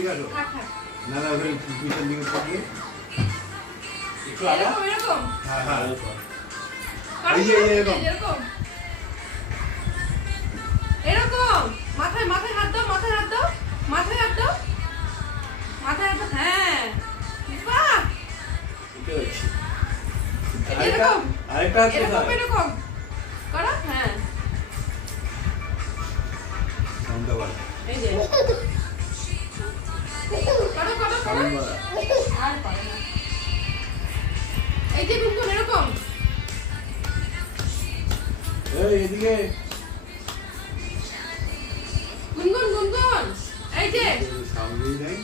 এদিকে আসো না না ওখানে পিছন দিকে পড়বে একটু আগা এরকম হ্যাঁ হ্যাঁ এই যে এরকম এরকম মাথায় মাথায় হাত দাও মাথায় হাত দাও মাথায় হাত দাও মাথায় হাত দাও হ্যাঁ বাহ এটা হচ্ছে এরকম আরেকটা আছে এরকম এরকম করো হ্যাঁ সাউন্ডটা বাড়া এই যে করো করো করো সাউন্ড বাড়া আর পারে না এই যে গুনগুন এরকম এই এদিকে গুনগুন গুনগুন এই যে সাউন্ডই নাই